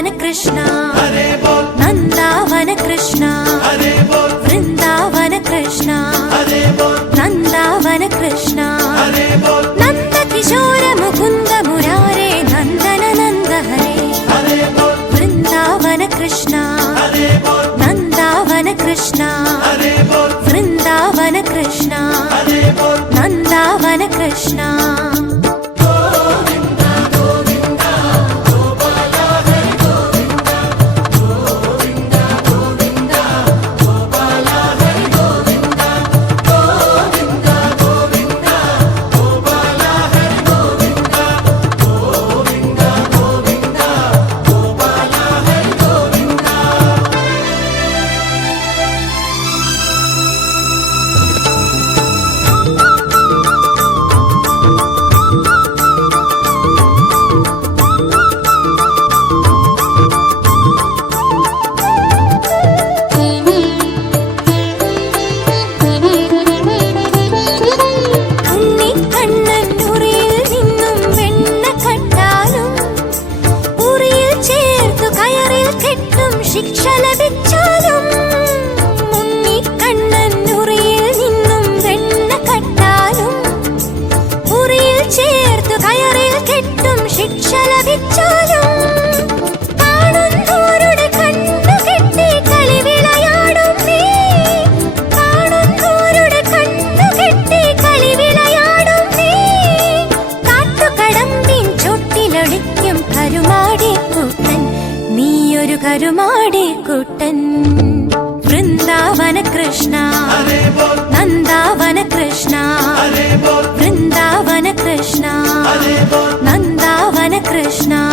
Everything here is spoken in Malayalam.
വൃന്ദാവന കൃഷ്ണ നന്ദാവന കൃഷ്ണ വൃന്ദാവന കൃഷ്ണ നന്ദാവന കൃഷ്ണ നന്ദ കിശോര മുകുന്ദ മുരാരേ നന്ദന നന്ദ ഹരേ വൃന്ദാവന കൃഷ്ണ നന്ദാവന കൃഷ്ണ വൃന്ദാവന കൃഷ്ണ നന്ദാവന കൃഷ്ണ ശിക്ഷ ലഭിച്ചാലും ചേർത്ത് കയറിൽ കെട്ടും ശിക്ഷ ലഭിച്ചാലും കരുമാടി കുട്ടൻ വൃന്ദാവന കൃഷ്ണ നന്ദാവന കൃഷ്ണ വൃന്ദാവന കൃഷ്ണ നന്ദാവന കൃഷ്ണ